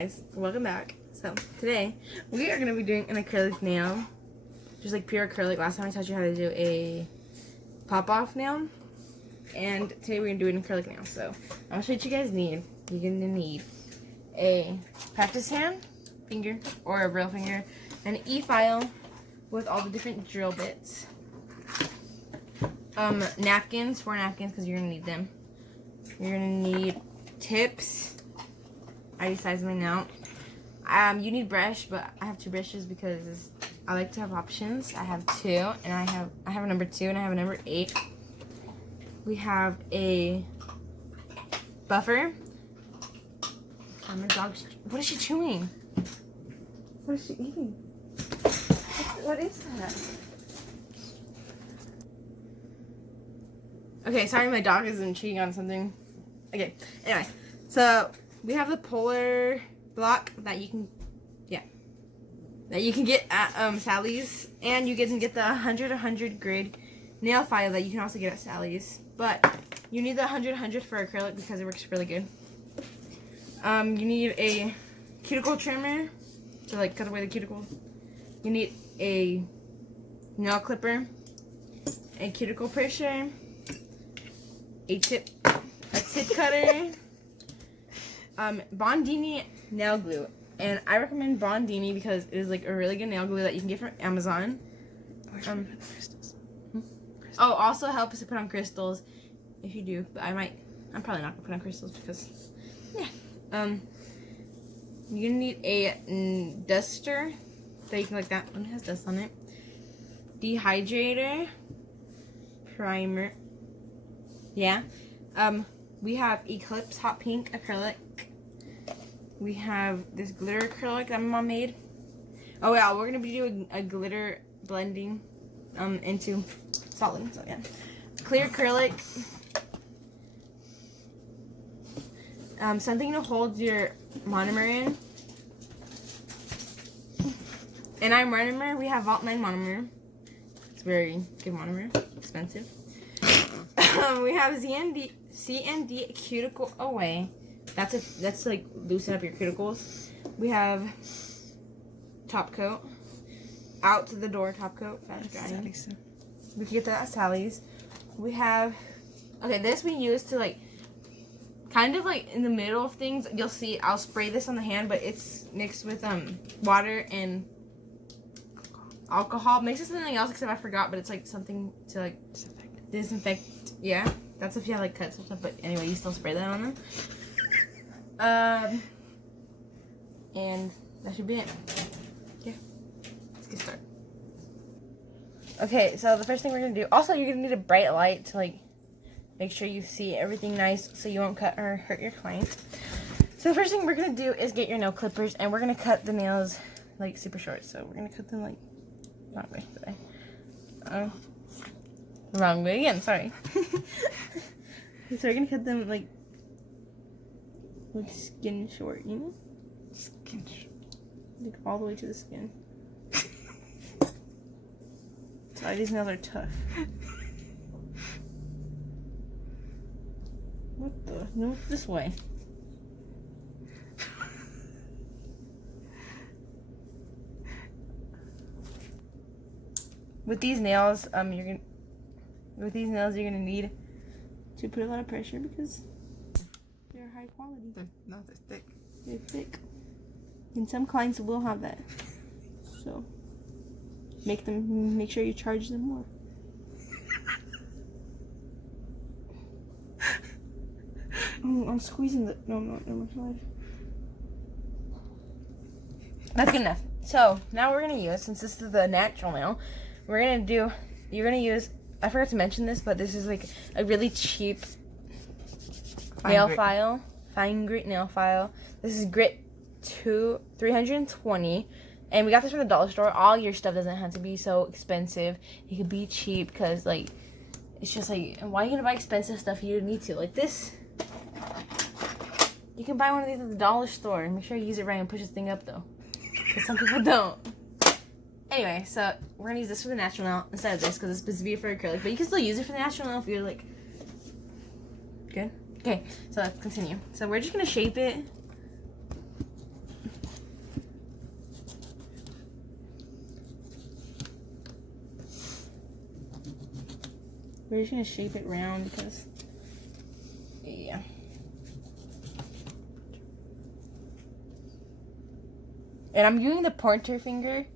Guys, welcome back. So today we are going to be doing an acrylic nail, just like pure acrylic. Last time I taught you how to do a pop-off nail, and today we're going to do an acrylic nail. So I'm going to show you what you guys need. You're going to need a practice hand, finger, or a real finger, an e-file with all the different drill bits, napkins, 4 napkins because you're going to need them. You're going to need tips. I size mine out. You need brush, but I have 2 brushes because I like to have options. I have 2, and I have a number 2 and I have a number 8. We have a buffer. My dog's. What is she chewing? What is she eating? What is that? Okay, sorry, my dog isn't chewing on something. Okay, anyway, so we have the polar block that you can get at Sally's, and you can get the 100 grid nail file that you can also get at Sally's. But you need the 100 for acrylic because it works really good. You need a cuticle trimmer to like cut away the cuticles. You need a nail clipper, a cuticle pusher, a tip cutter. Bondini nail glue, and I recommend Bondini because it is like a really good nail glue that you can get from Amazon. Crystals. Oh, also helps to put on crystals if you do, but I'm probably not gonna put on crystals because yeah. You're gonna need a duster that you can like that one has dust on it. Dehydrator, primer. Yeah. We have Eclipse Hot Pink acrylic. We have this glitter acrylic that my mom made. Oh yeah, we're gonna be doing a glitter blending into solid. So yeah, clear acrylic. Something to hold your monomer in. And our monomer, we have Vault 9 monomer. It's very good monomer, expensive. We have CND cuticle away. That's like loosen up your cuticles. We have top coat, out to the door top coat, fast drying. We can get that at Sally's. We have this we use to like kind of like in the middle of things. You'll see I'll spray this on the hand, but it's mixed with water and alcohol. Mixed with something else except I forgot, but it's like something to like disinfect. Yeah, that's if you have like cuts and stuff. But anyway, you still spray that on them. And that should be it. Yeah, let's get started. Okay, so the first thing we're gonna do. Also, you're gonna need a bright light to like make sure you see everything nice, so you won't cut or hurt your client. So the first thing we're gonna do is get your nail clippers, and we're gonna cut the nails like super short. So we're gonna cut them like wrong way today. Wrong way again. Sorry. So we're gonna cut them like skin short, you know? Skin short. Like all the way to the skin. Sorry, these nails are tough. What the? No, this way. With these nails, you're gonna need to put a lot of pressure because they're high quality. They're thick. They're thick. And some clients will have that. So make sure you charge them more. Oh, I'm squeezing the no, that's good enough. So now we're gonna use, since this is the natural nail, you're gonna use, I forgot to mention this, but this is like a really cheap nail file, fine grit nail file. This is grit 320, and we got this from the dollar store. All your stuff doesn't have to be so expensive. It could be cheap because like it's just like, why are you gonna buy expensive stuff you don't need to? Like this, you can buy one of these at the dollar store and make sure you use it right and push this thing up though, because some people don't. Anyway, so we're gonna use this for the natural nail instead of this because it's supposed to be for acrylic, but you can still use it for the natural nail if you're like good. Okay, so let's continue. So we're just gonna shape it We're just gonna shape it round because, yeah. And I'm using the pointer finger,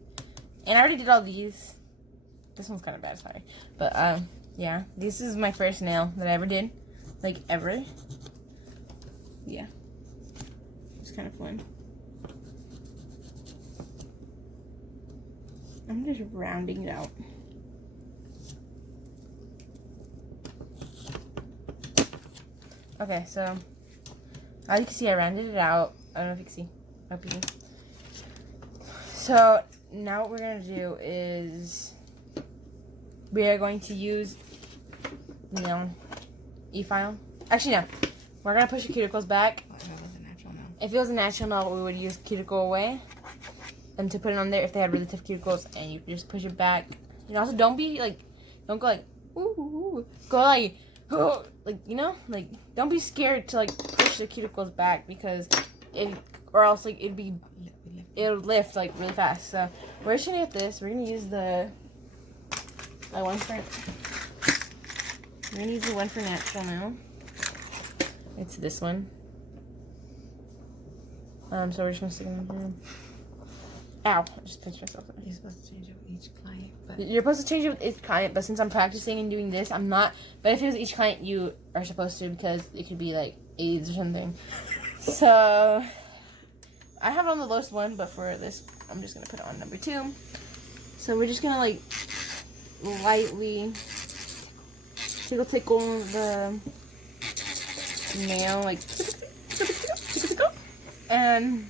and I already did all these. This one's kind of bad, sorry. But yeah, this is my first nail that I ever did, like ever. Yeah, it's kind of fun. I'm just rounding it out. Okay, so as you can see, I rounded it out. I don't know if you can see. I hope you can. So now what we're gonna do is we are going to use e-file. Actually, no. We're gonna push the cuticles back. If it was a natural nail. If it was a natural nail, we would use cuticle away and to put it on there if they had really tough cuticles, and you just push it back. And also, don't go like ooh, ooh. Go like oh, like like don't be scared to like push the cuticles back because or else like it'll lift like really fast. So we're just gonna get this. We're gonna use the one for. We're gonna use the one for natural nail. It's this one. So we're just gonna stick it in here. Ow! I just pinched myself. You're supposed to change it with each client, but You're supposed to change it with each client, but since I'm practicing and doing this, I'm not. But if it was each client, you are supposed to because it could be like AIDS or something. So I have it on the lowest one, but for this, I'm just gonna put it on number 2. So we're just gonna like lightly tickle the nail, like, and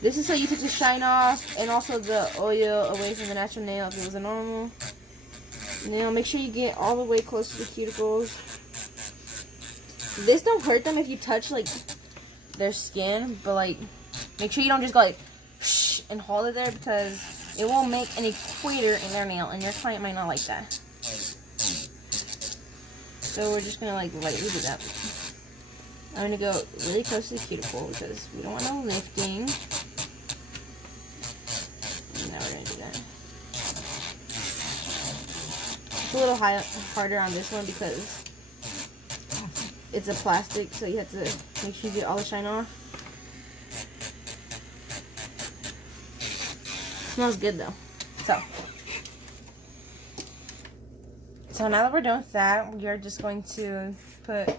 this is so you take the shine off and also the oil away from the natural nail if it was a normal nail. Make sure you get all the way close to the cuticles. This don't hurt them if you touch like their skin, but like make sure you don't just go like shh and hold it there because it won't make an equator in their nail and your client might not like that. So we're just gonna like lightly do that. I'm gonna go really close to the cuticle because we don't want no lifting. And now we're gonna do that. It's a little harder on this one because it's a plastic, so you have to make sure you get all the shine off. Smells good though. So now that we're done with that, we are just going to put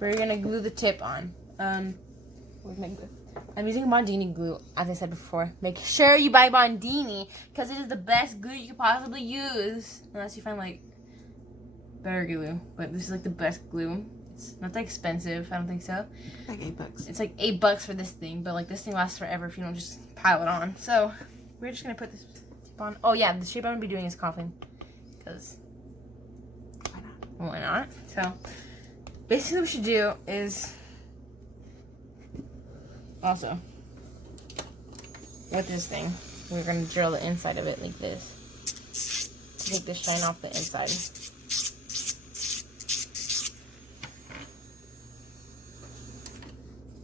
we're gonna glue the tip on. Where's my glue? I'm using Bondini glue, as I said before. Make sure you buy Bondini because it is the best glue you could possibly use, unless you find like better glue. But this is like the best glue. It's not that expensive, I don't think so. like $8. It's like $8 for this thing, but like this thing lasts forever if you don't just pile it on. So we're just gonna put this tip on. Oh yeah, the shape I'm gonna be doing is coffin, because Why not? why not? So basically what we should do is also with this thing, we're gonna drill the inside of it like this to take the shine off the inside.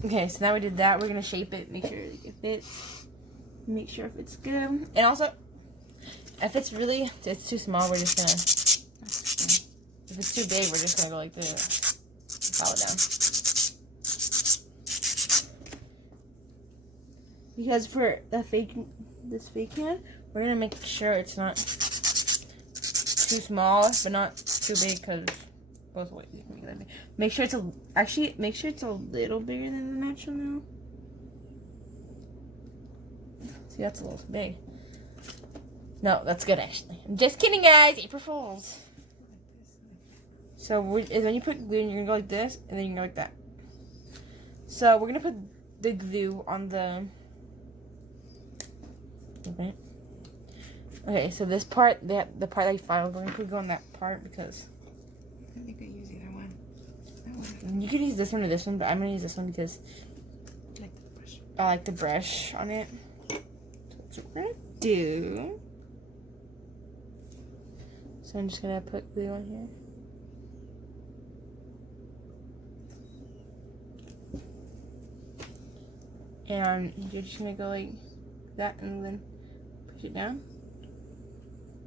Okay, so now we did that. We're gonna shape it, make sure it fits, make sure if it's good, and also if it's too small, we're just gonna. If it's too big, we're just gonna go like this, file it down. Because for this fake hand, we're gonna make sure it's not too small, but not too big, because both ways. Make sure it's a little bigger than the natural nail. See, that's a little big. No, that's good actually. I'm just kidding, guys. April Fools. So when you put glue, you're gonna go like this, and then you go like that. So we're gonna put the glue on the. Okay, so this part, the part that you filed, we're gonna put glue on that part because. I think I use either one. That one. You could use this one or this one, but I'm gonna use this one because I like the brush. I like the brush on it. So that's what we're gonna do. So I'm just gonna put glue on here. And you're just gonna go like that and then push it down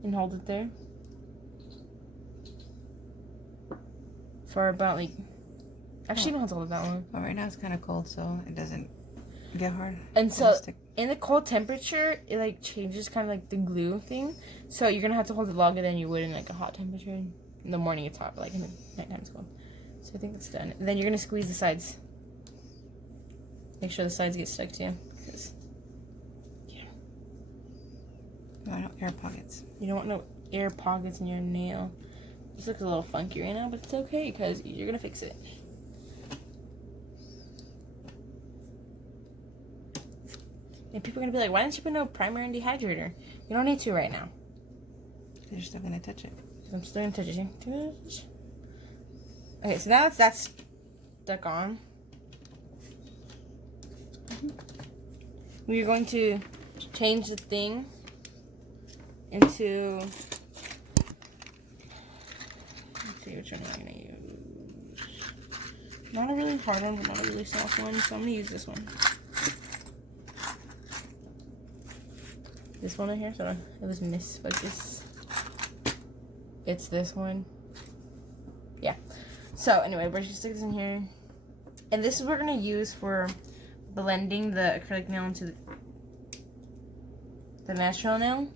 and hold it there for about like, actually you don't have to hold it that long. Well, right now it's kind of cold, so it doesn't get hard. And so in the cold temperature, it like changes kind of like the glue thing. So you're gonna have to hold it longer than you would in like a hot temperature. In the morning it's hot, but like in the nighttime it's cold. So I think it's done. And then you're gonna squeeze the sides. Make sure the sides get stuck to you. Because, yeah. No, I don't air pockets. You don't want no air pockets in your nail. This looks a little funky right now, but it's okay because you're gonna fix it. And people are gonna be like, why didn't you put no primer and dehydrator? You don't need to right now. You're still gonna touch it. I'm still gonna touch it. Okay, so now that's stuck on. We're going to change the thing into, let's see which one I'm gonna use. Not a really hard one, but not a really soft one, so I'm gonna use this one. This one right here, so it was misfocus. It's this one. Yeah. So anyway, we're just gonna stick this in here. And this is what we're gonna use for blending the acrylic nail into the natural nail.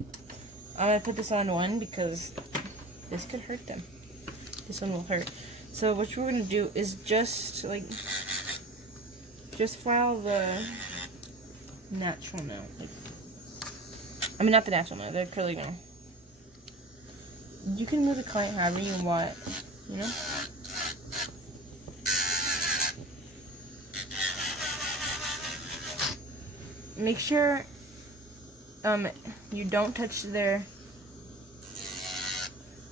I'm gonna put this on one because this could hurt them. This one will hurt. So what we're gonna do is just file the natural nail. I mean, not the natural nail, the acrylic nail. You can move the client however you want, you know? Make sure you don't touch their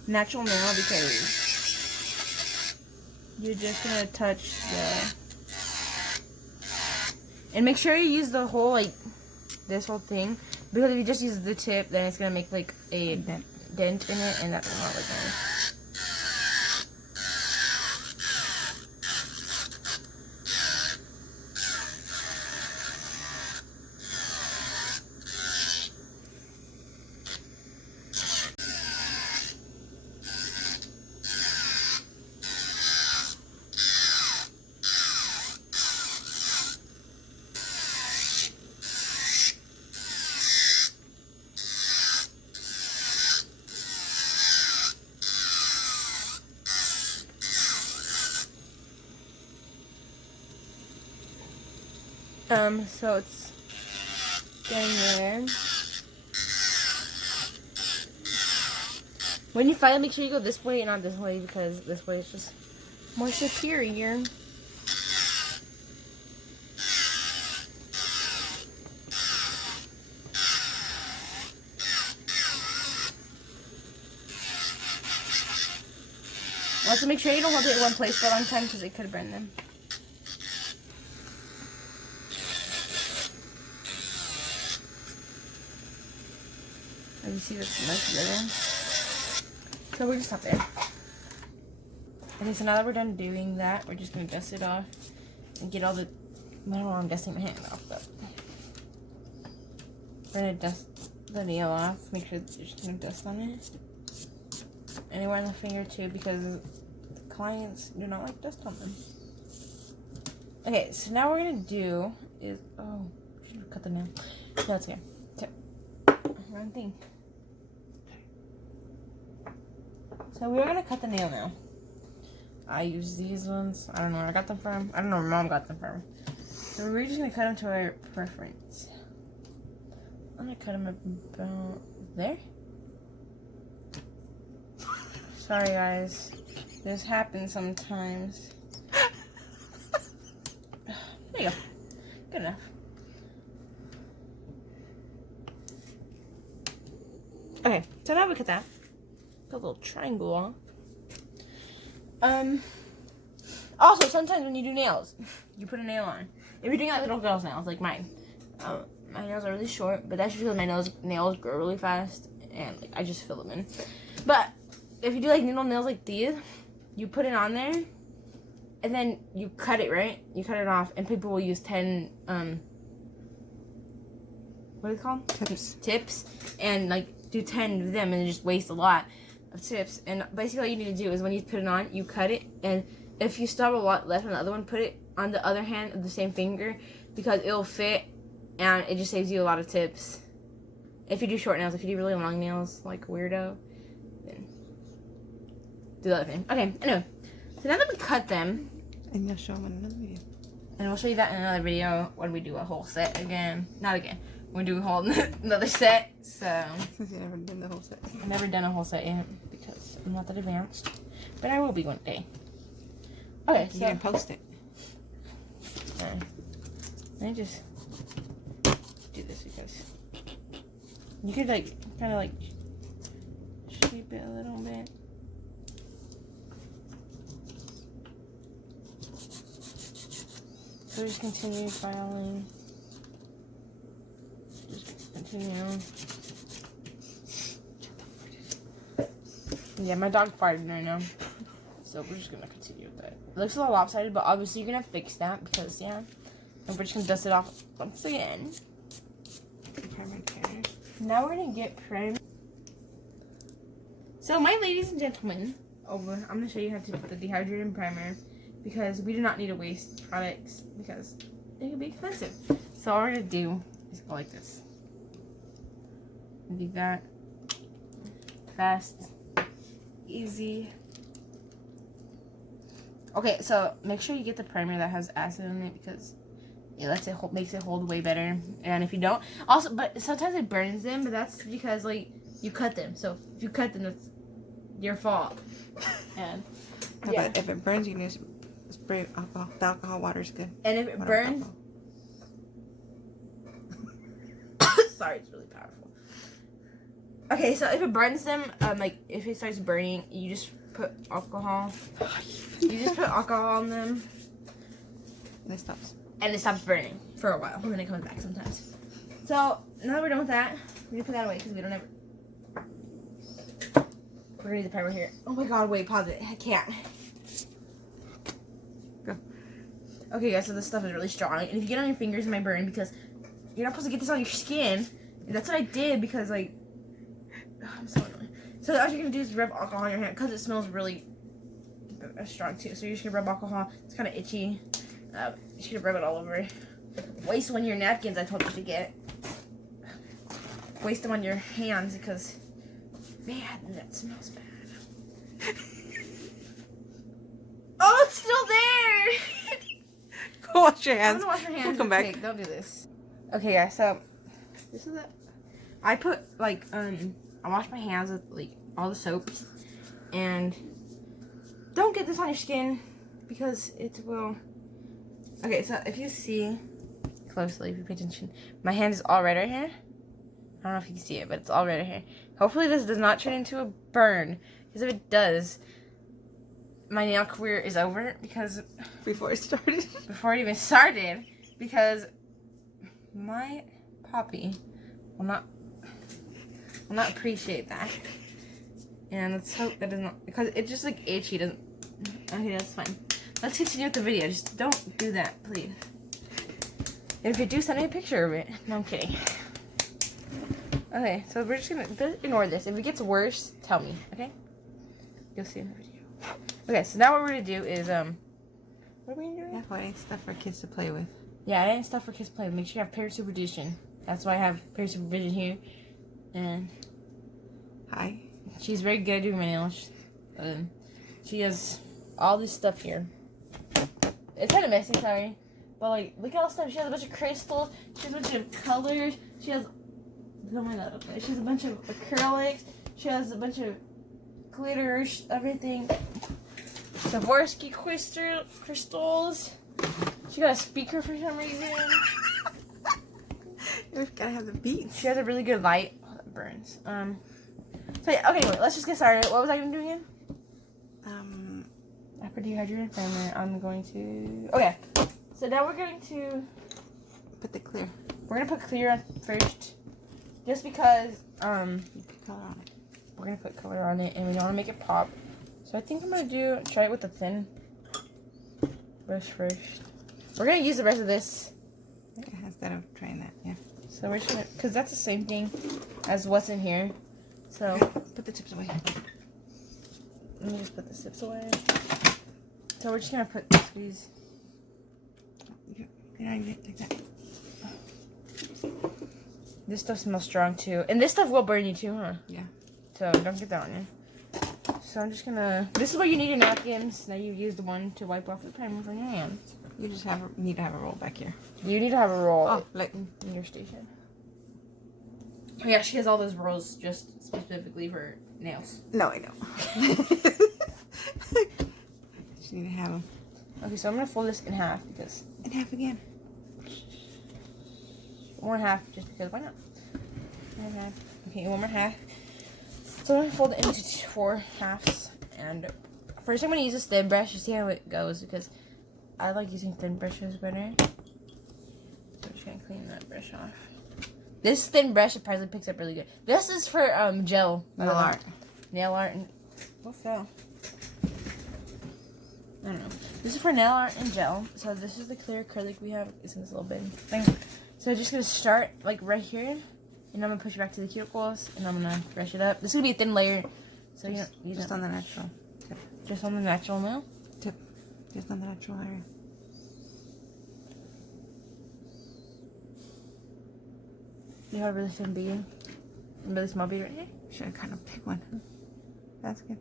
natural nail because you're just gonna touch the, and make sure you use the whole, like, this whole thing, because if you just use the tip, then it's gonna make like a dent in it, and that's not like nice. So it's getting there. When you finally, make sure you go this way and not this way, because this way is just more superior. Also, make sure you don't hold it in one place for a long time because it could burn them. As you see, that's much better. So we're just up there. Okay, so now that we're done doing that, we're just gonna dust it off and get all the, I don't know, I'm dusting my hand off, but we're gonna dust the nail off. Make sure there's no dust on it. Anywhere on the finger too, because the clients do not like dust on them. Okay, so now what we're gonna do is, oh, I should cut the nail. No, that's okay. Wrong thing. So we're gonna cut the nail now. I use these ones. I don't know where I got them from. I don't know where Mom got them from. So we're just gonna cut them to our preference. I'm gonna cut them about there. Sorry guys, this happens sometimes. There you go. Good enough. Okay, so now we cut that. Got a little triangle off. Also, sometimes when you do nails, you put a nail on. If you're doing like little girls' nails, like mine, my nails are really short, but that's just because my nails grow really fast, and like I just fill them in. But if you do like needle nails like these, you put it on there, and then you cut it, right? You cut it off, and people will use 10 what are they called? Tips. And like do 10 of them and just waste a lot of tips. And basically all you need to do is when you put it on, you cut it, and if you still have a lot left on the other one, put it on the other hand of the same finger, because it'll fit and it just saves you a lot of tips. If you do short nails, if you do really long nails like weirdo, then do the other thing. Okay, anyway. So now that we cut them, and you'll show them in another video. and we'll show you that in another video when we do a whole set again. Not again. We do a whole another set. So Since you never done the whole set. I've never done a whole set yet because I'm not that advanced, but I will be one day. Okay, You so can post it. let me just do this because you could like kind of like shape it a little bit. So just continue filing. Just continue. Yeah, my dog farted right now. So we're just gonna continue with that. It looks a little lopsided, but obviously you're gonna fix that because, yeah. And we're just gonna dust it off once again. Now we're gonna get primed. So my ladies and gentlemen, I'm gonna show you how to put the dehydrating primer, because we do not need to waste products because it can be expensive. So all we're gonna do is go like this. Do that. Fast. Easy. Okay, so make sure you get the primer that has acid in it, because it makes it hold way better. And if you don't, also, but sometimes it burns them, but that's because like you cut them. So if you cut them, that's your fault. And No, yeah. but if it burns, you need to spray alcohol. The alcohol water is good. And if it burns, sorry, it's really powerful. Okay, so if it burns them, like if it starts burning, you just put alcohol. You just put alcohol on them, And it stops. and it stops burning for a while, and then it comes back sometimes. So now that we're done with that, we're gonna put that away because we don't ever. We're gonna need the primer here. Oh my god! Wait, pause it. I can't. Go. Okay, guys. So this stuff is really strong, and if you get on your fingers, it might burn because you're not supposed to get this on your skin. And that's what I did because like. I'm so annoying. So all you're gonna do is rub alcohol on your hand because it smells really strong too. So you're just gonna rub alcohol. It's kind of itchy. You're just gonna rub it all over. Waste one of your napkins I told you to get. Waste them on your hands because, man, that smells bad. Oh, it's still there. Go wash your I'm hands. gonna wash your hands. We'll come back. Okay, don't do this. Okay, guys. So this is it. I put like I wash my hands with like all the soaps, and don't get this on your skin because it will. Okay, so if you see closely, if you pay attention, my hand is all red right here. I don't know if you can see it, but it's all red right here. Hopefully this does not turn into a burn, because if it does, my nail career is over. Because Before it started. before it even started, because my poppy will not appreciate that. And let's hope that doesn't, because it just like itchy doesn't. Okay, that's fine. Let's continue with the video. Just don't do that, please. And if you do, send me a picture of it. No, I'm kidding. Okay, so we're just gonna ignore this. If it gets worse, tell me, okay? You'll see in the video. Okay, so now what we're gonna do is what are we doing? Yeah, well, it's stuff for kids to play with. Yeah, it ain't stuff for kids to play with. Make sure you have parent supervision. That's why I have parent supervision here. And Hi. she's very good at doing my nails. She has all this stuff here. It's kind of messy, sorry. But like, look at all the stuff. She has a bunch of crystals. She has a bunch of colors. She has, don't mind that up there. She has a bunch of acrylics. She has a bunch of glitters, everything. Swarovski crystals. She got a speaker for some reason. We've gotta have the beats. She has a really good light. Oh, that burns. So yeah, okay, anyway, let's just get started. What was I gonna do again? After dehydrated primer, I'm going to. Okay, so now we're going to. Put the clear. We're gonna put clear on first, just because You put color on it. we're gonna put color on it and we don't want to make it pop. So I think I'm gonna try it with the thin brush first. We're gonna use the rest of this. Yeah, instead of trying that, yeah. So we're just gonna, because that's the same thing as what's in here. So Put the tips away. let me just put the tips away. So we're just gonna put these. Like that. This stuff smells strong too, and this stuff will burn you too, huh? Yeah. So don't get that on you. So I'm just gonna. This is where you need your napkins. Now you use the one to wipe off the primer from your hands. You just need to have a roll back here. You need to have a roll like in your station. Oh, yeah, she has all those rolls just specifically for nails. no, I know. Just need to have them. Okay, so I'm gonna fold this in half because And half again. one half just because why not? One half. Okay, one more half. So I'm gonna fold it into 4 halves. And first I'm gonna use this thin brush to see how it goes because I like using thin brushes better. So I'm just gonna clean that brush off. This thin brush surprisingly picks up really good. This is for gel Nail art. Nail art and what fell? I don't know. This is for nail art and gel. So this is the clear acrylic we have. It's in this little bin thing. So I'm just gonna start like right here, and I'm gonna push it back to the cuticles, and I'm gonna brush it up. This is gonna be a thin layer, so you don't use Just it. on the natural tip. Just on the natural nail. Tip. Just on the natural area. You have a really thin bead, and really small bead right here. Should I kind of pick one? That's good.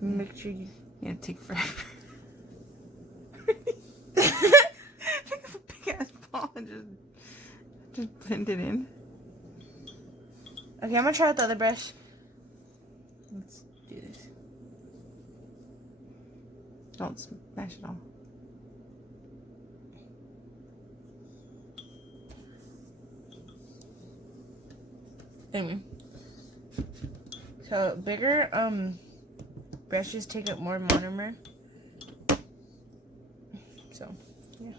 Make sure you. Yeah, take forever. Pick up a big ass ball and just blend it in. Okay, I'm gonna try with the other brush. Let's do this. Don't smash it all. Anyway, so bigger brushes take up more monomer. So yeah.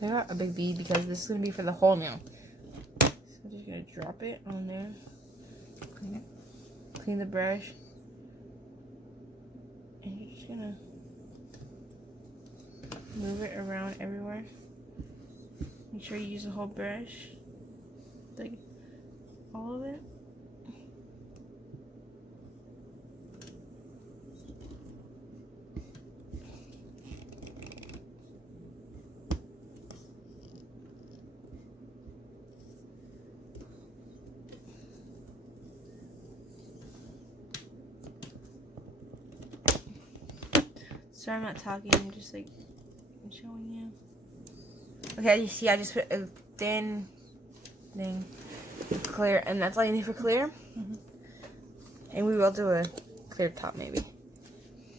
So I got a big bead because this is gonna be for the whole nail. So I'm just gonna drop it on there. Clean it. Clean the brush. And you're just gonna move it around everywhere. Make sure you use the whole brush. Like all of it. Sorry I'm not talking, I'm just like showing you. Okay, you see I just put a thin thing clear, and that's all you need for clear. Mm-hmm. And we will do a clear top maybe.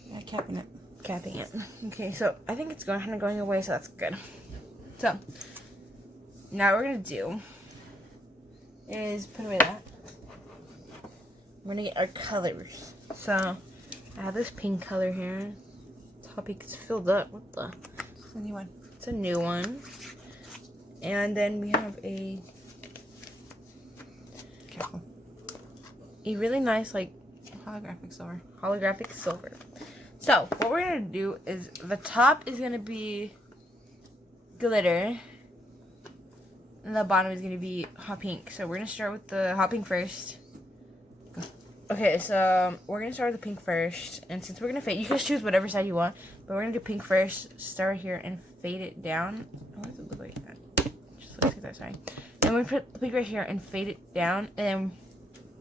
Yeah, capping it. Capping it. Okay, so I think it's kind of going away, so that's good. So now what we're gonna do is put away that. We're gonna get our colors. So I have this pink color here. Topic is filled up. What the? It's a new one. It's a new one. And then we have a Careful. really nice like Holographic silver. holographic silver. So what we're gonna do is the top is gonna be glitter, and the bottom is gonna be hot pink. So we're gonna start with the hot pink first. Go. Okay, so we're gonna start with the pink first, and since we're gonna fade, you can choose whatever side you want, but we're gonna do pink first. Start here and fade it down. Oh, why does it look like that? Just looks like that side. And we put the pink right here and fade it down, and then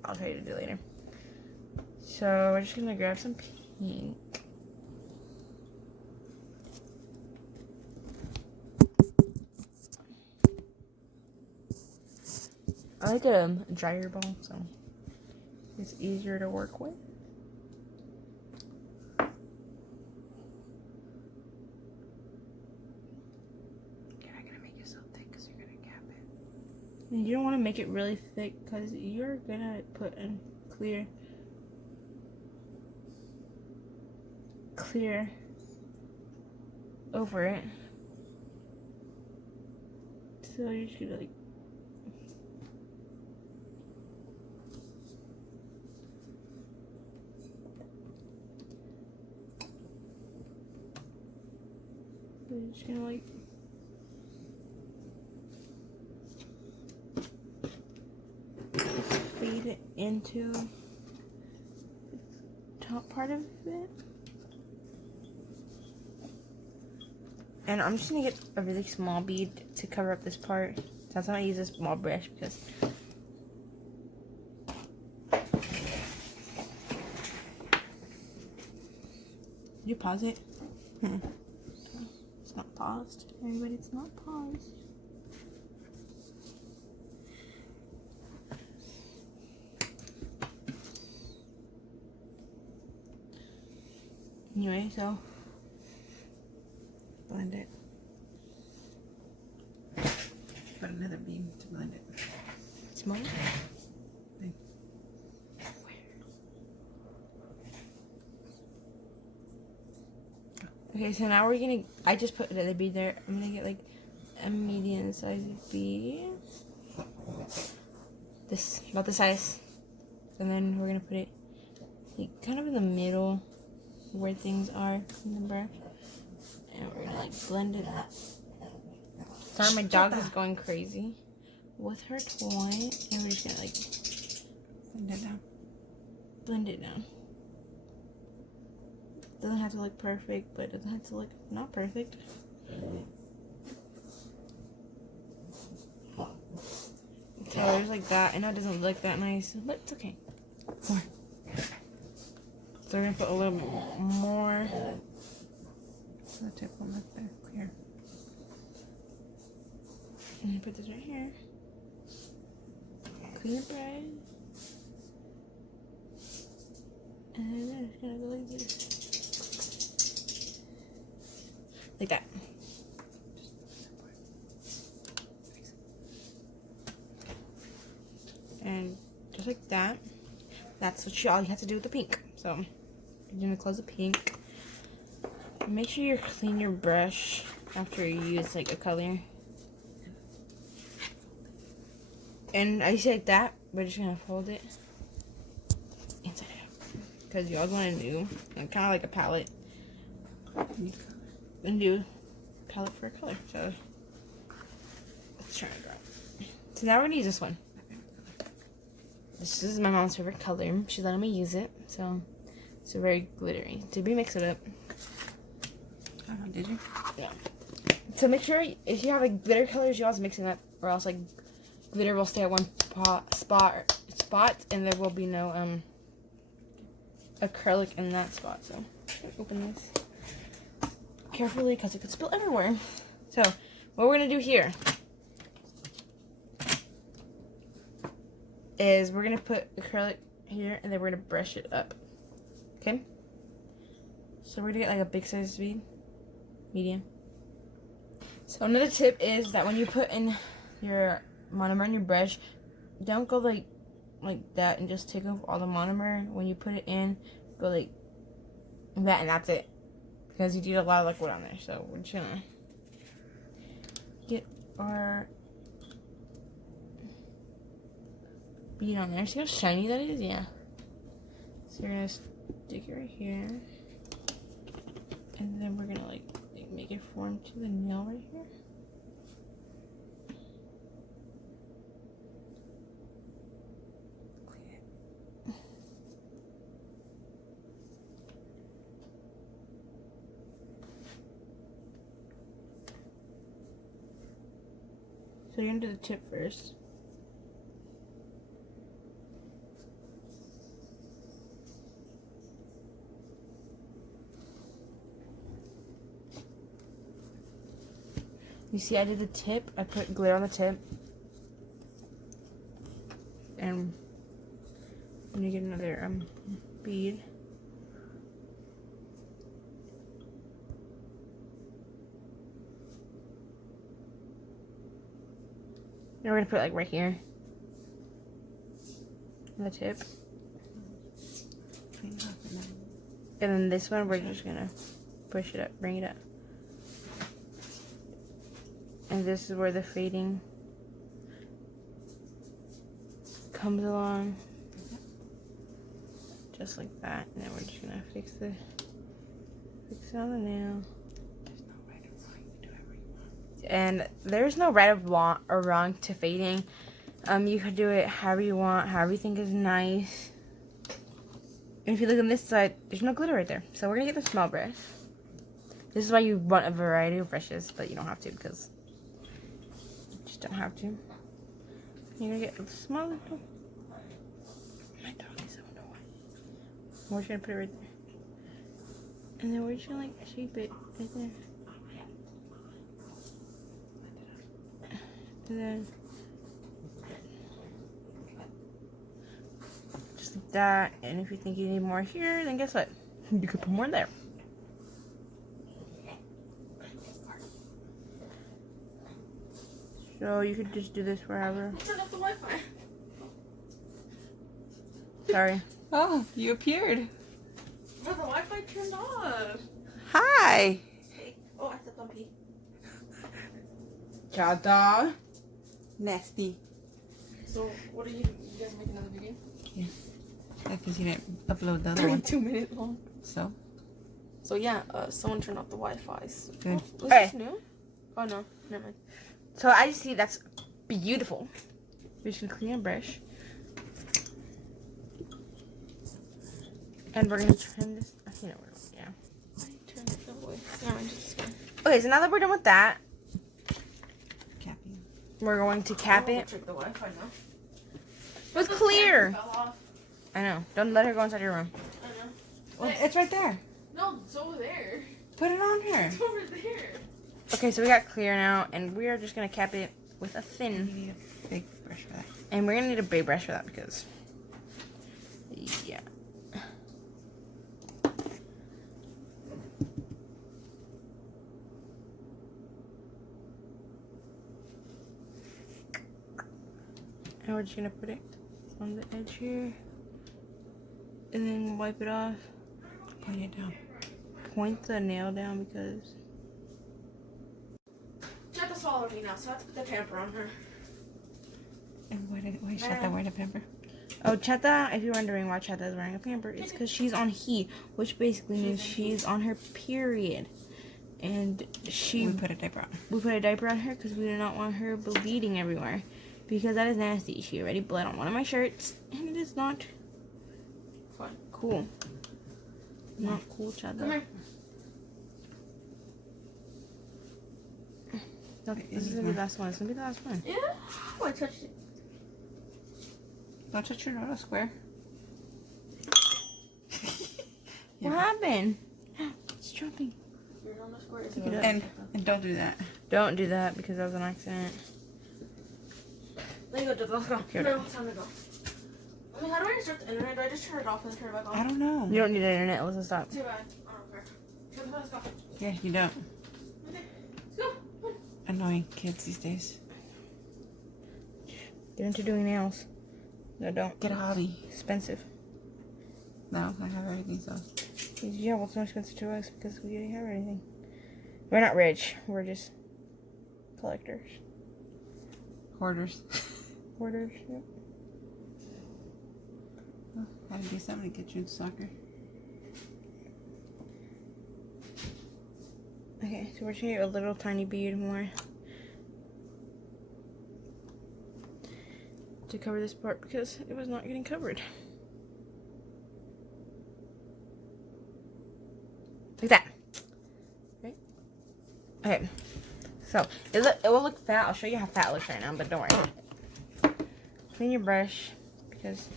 I'll tell you to do later. So we're just gonna grab some pink. I like a dryer ball, so it's easier to work with. You're not gonna make it so thick because you're gonna cap it. And you don't want to make it really thick because you're gonna put in clear over it. So you're just gonna like we're just gonna like just fade it into the top part of it. And I'm just gonna get a really small bead to cover up this part. So that's why I use a small brush, because did you pause it? It's not paused. Everybody, it's not paused. Anyway, so blend it. Put another bead to blend it. Small? Big. Okay, so now we're gonna, I just put another bead there. I'm gonna get like a medium sized bead. This, about the size. And then we're gonna put it like kind of in the middle where things are in the brush. And we're gonna like blend it up. Sorry, my dog is going crazy with her toy. And we're just gonna like Blend it down. blend it down. Doesn't have to look perfect, but it doesn't have to look not perfect. So there's like that. I know it doesn't look that nice, but it's okay. More. So we're gonna put a little more. So the tip will look there clear. And put this right here. Clean your brush. And then it's gonna go like this. Like that. And just like that. That's what all you have to do with the pink. So you're gonna close the pink. Make sure you clean your brush after you use like a color. And I say like that, we're just gonna fold it inside out. Because y'all want to do and kind of like a palette. And do palette for a color. So let's try it out. So now we're gonna use this one. This is my mom's favorite color. She's letting me use it. So it's a very glittery. Did we mix it up? Did you? Yeah. So make sure if you have like glitter colors, you also mix it up, or else like glitter will stay at one spot, and there will be no acrylic in that spot. So open this carefully because it could spill everywhere. So what we're gonna do here is we're gonna put acrylic here, and then we're gonna brush it up. Okay. So we're gonna get like a big size bead, medium. So another tip is that when you put in your monomer in your brush, don't go like that and just take off all the monomer. When you put it in, go like that, and that's it, because you need a lot of liquid on there. So we're just gonna get our bead on there. See how shiny that is? Yeah. So you're gonna stick it right here, and then we're gonna like make it form to the nail right here. So you're gonna do the tip first. You see, I did the tip. I put glitter on the tip. And I'm gonna get another bead. And we're gonna put it like right here on the tip. And then this one, we're just gonna push it up, bring it up. And this is where the fading comes along. Just like that. And then we're just gonna fix it on the nail. There's no right or wrong. And there's no right or wrong to fading. You could do it however you want, however you think is nice. And if you look on this side, there's no glitter right there. So we're gonna get the small brush. This is why you want a variety of brushes, but you don't have to because you just don't have to. You're gonna get a small little. My dog is, I don't know why. We're just gonna put it right there. And then we're just gonna like shape it right there. And then just like that. And if you think you need more here, then guess what? You could put more there. So you could just do this wherever. Turn off the Wi-Fi. Sorry. Oh, you appeared. No, the Wi-Fi turned off. Hi. Hey. Oh, I stepped on pee. Chata. Nasty. So, what are you guys make another video? That's because you didn't upload the other one. 2 minutes long. So, So yeah, someone turned off the Wi-Fi. good. Was Hey. this new? Oh no, never mind. So I see that's beautiful. We're just gonna clean a brush. And we're gonna trim this. I think it works, yeah. I turned it away. No, I just. Okay, so now that we're done with that, Capping. we're going to cap it. Check the Wi-Fi now. It was clear. Fell off. I know. Don't let her go inside your room. I know. Well, it's right there. No, it's over there. Put it on her. It's over there. Okay, so we got clear now, and we are just gonna cap it with a You thin. need a big brush for that. And we're gonna need a big brush for that because, yeah. And we're just gonna put it on the edge here, and then wipe it off. Point it down. Point the nail down because. She had to swallow me now, so I have to put the pamper on her. And why shut that word a pamper? Oh, Cheta, if you're wondering why Cheta is wearing a pamper, it's because she's on heat, which basically means she's on her period. And We put a diaper on. we put a diaper on her because we do not want her bleeding everywhere. Because that is nasty. She already bled on one of my shirts, and it is not Fine. cool. Not cool, Cheta. Come here. No, this is gonna be the last one. It's gonna be the last one. Yeah. Oh, I touched it. Don't touch your nose square. What happened? It's dropping. You're on the square. Pick it up. And don't do that. Don't do that because that was an accident. Let me go, let's go. Okay, No, it's time to go. I mean, how do I restart the internet? Do I just turn it off and then turn it back on? I don't know. You don't need internet. Let's stop. Too bad. I don't care. Come on, let's go. Yeah, you don't. Okay, let's go. Annoying kids these days. Get into doing nails. No, don't. Get a hobby. Expensive. No, I have everything, so. Yeah, well, it's more expensive to us because we didn't have anything. We're not rich. We're just collectors. Hoarders. Hoarders. Yep. Well, gotta do something to get you into soccer. Okay, so we're just gonna get a little tiny bead more to cover this part because it was not getting covered. Like that. Right? Okay. So it will look fat. I'll show you how fat it looks right now, but don't worry. Clean your brush because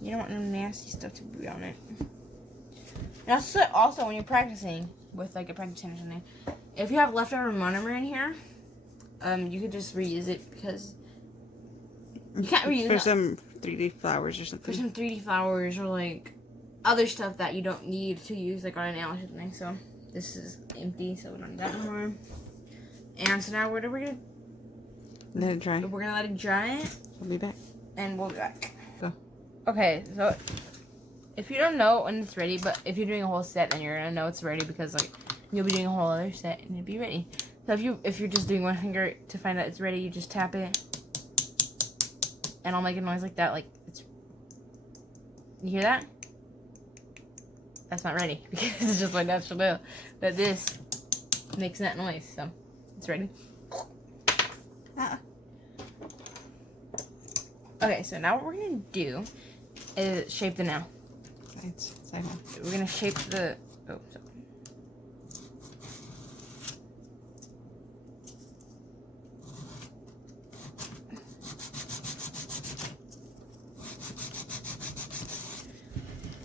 you don't want no nasty stuff to be on it. And also when you're practicing with like a practice pen or something, if you have leftover monomer in here, you could just reuse it because you can't reuse For it some 3D flowers or for something. some 3D flowers or like other stuff that you don't need to use like on a nail or something. So this is empty, so we don't need that anymore. And so now what are we gonna? Let it dry. We're gonna let it dry, I'll be back. and we'll be back. Go. Okay, so if you don't know when it's ready, but if you're doing a whole set, then you're gonna know it's ready because like you'll be doing a whole other set and it'll be ready. So if you're just doing one finger to find out it's ready, you just tap it, and I'll make a noise like that. Like it's. You hear that? That's not ready because it's just like natural nail. But this makes that noise. So It's ready. Ah. Okay, so now what we're gonna do is shape the nail. Side one. We're gonna shape the. Oh, sorry.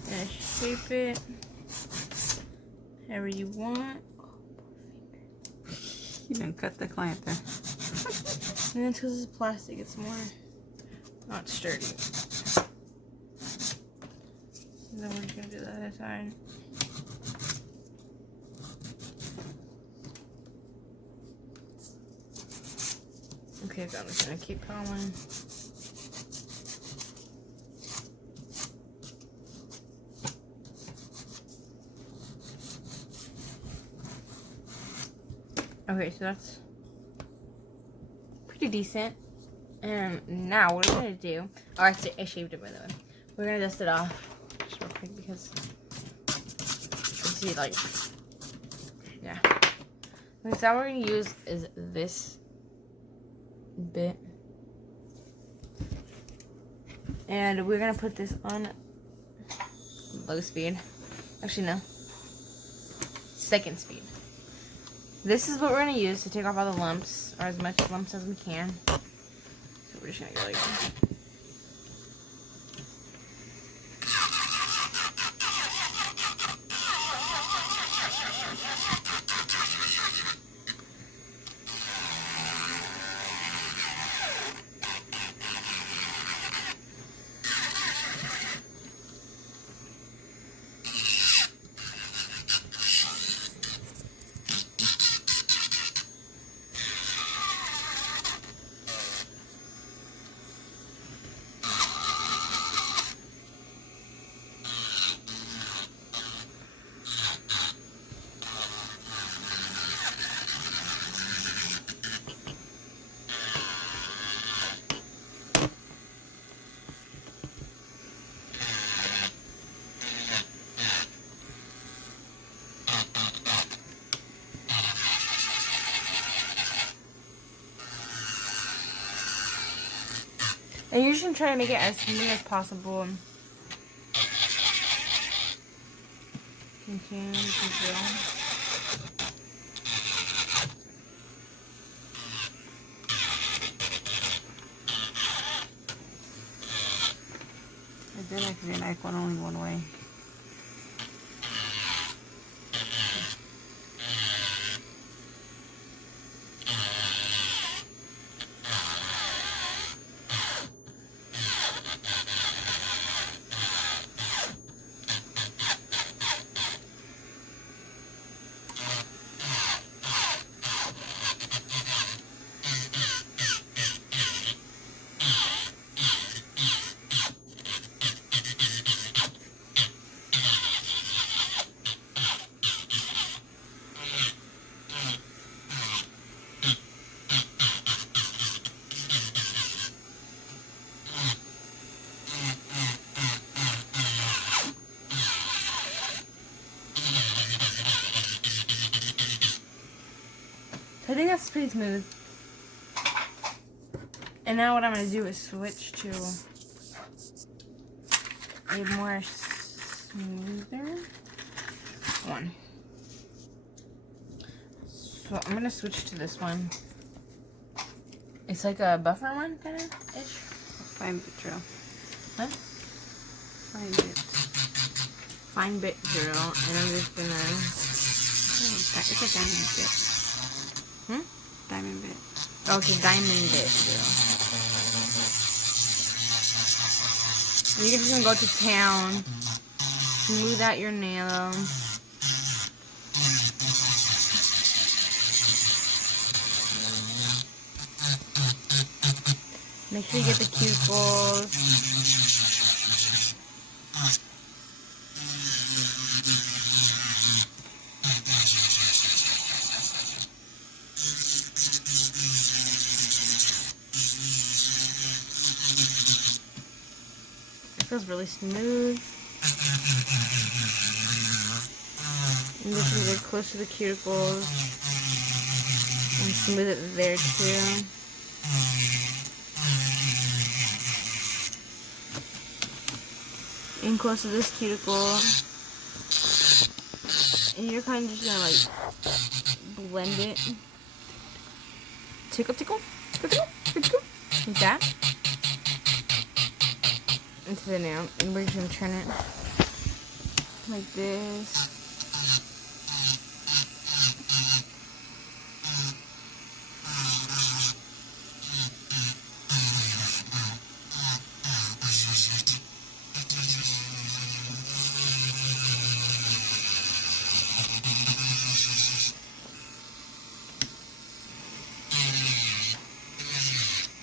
Gonna shape it however you want. You didn't cut the client there. And then because it's plastic, it's more not sturdy. And then we're just gonna do the other side. Okay, so I'm just gonna keep going. Okay, so that's pretty decent. And now what we're gonna do, oh, I shaved it by the way. We're gonna dust it off just real quick because you see, like, yeah. Okay, so what we're gonna use is this bit, and we're gonna put this on low speed. Actually, no, second speed. This is what we're gonna use to take off all the lumps, or as much lumps as we can. So we're just gonna go like that. And you should try to make it as smooth as possible. Continue to drill. I did like the knife went only one way. I think that's pretty smooth. And now what I'm going to do is switch to a more smoother one. So I'm going to switch to this one. It's like a buffer one, kind of ish. Fine bit drill. Huh? Fine bit. Fine bit drill. And I'm just going to... It's a diamond bit. Diamond bit. Okay, diamond bit drill. And you're just going to go to town. Smooth out your nail. Make sure you get the cuticles. It feels really smooth. And this is close to the cuticles. And smooth it there too. In close to this cuticle. And you're kind of just gonna like blend it. Tickle, tickle, tickle, tickle, tickle, tickle. Like that. Into the nail. And we're just gonna turn it like this.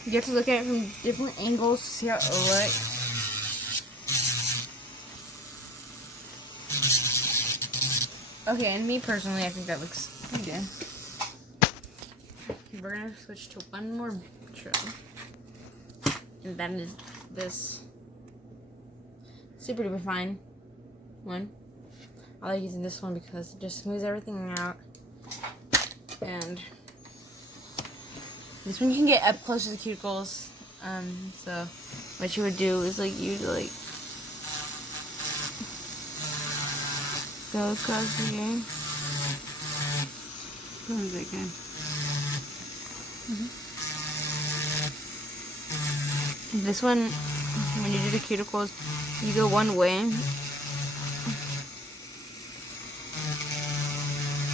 You have to look at it from different angles to see how it will look. Okay, and me personally, I think that looks pretty good. We're gonna switch to one more trim. And that is this super duper fine one. I like using this one because it just smooths everything out. And this one you can get up close to the cuticles. So what you would do is like you'd like go across here. What is it again? This one, when you do the cuticles, you go one way.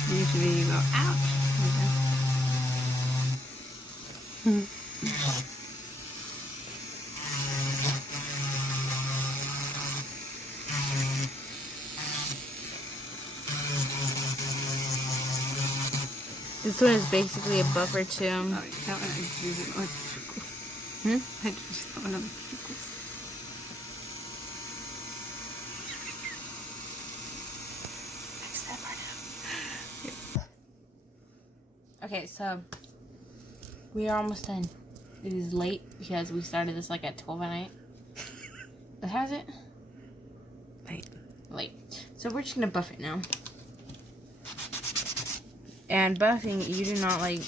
Usually you go out. This one is basically a buffer too. Oh, that one I just use it on the cuticles. I just use that one on the cuticles. Next step right now. Okay, so we are almost done. It is late because we started this like at 12 at night. What time is it? Late. So we're just gonna buff it now. And buffing, you do not like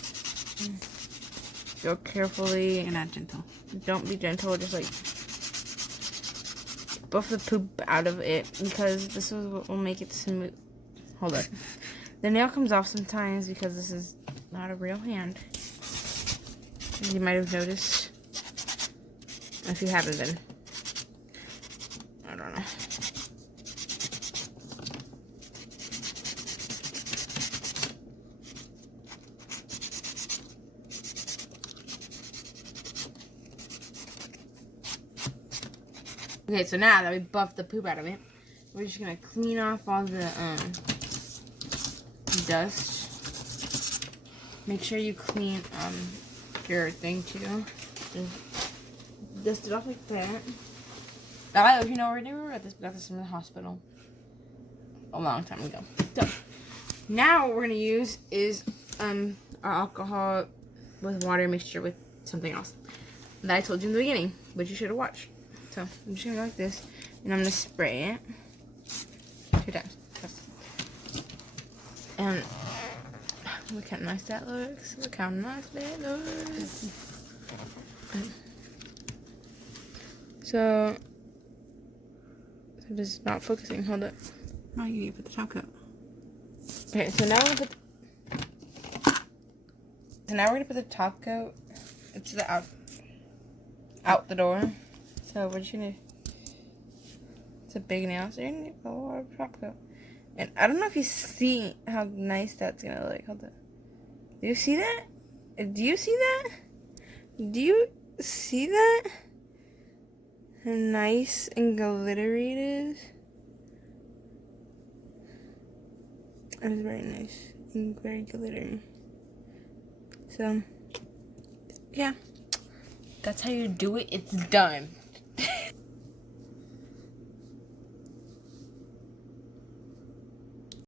go carefully. You're not gentle. Don't be gentle. Just like buff the poop out of it because this is what will make it smooth. Hold up. The nail comes off sometimes because this is not a real hand. You might have noticed. If you haven't, then I don't know. Okay, so now that we buffed the poop out of it, we're just gonna clean off all the dust. Make sure you clean your thing too. Just dust it off like that. Oh, you know already we got this from the hospital a long time ago. So now what we're gonna use is our alcohol with water mixture with something else that I told you in the beginning, but you should have watched. So I'm just gonna go like this, and I'm gonna spray it 2 times. And look how nice that looks. Look how nice that looks. So it is not focusing. Hold up. No, you need to put the top coat. Okay, so now we're gonna put the top coat. It's the out the door. So we're just gonna. It's a big nail, so you're gonna need a lot of top coat. And I don't know if you see how nice that's gonna look. Hold on. Do you see that? Do you see that? Do you see that? How nice and glittery it is. It is very nice and very glittery. So, yeah. That's how you do it. It's done.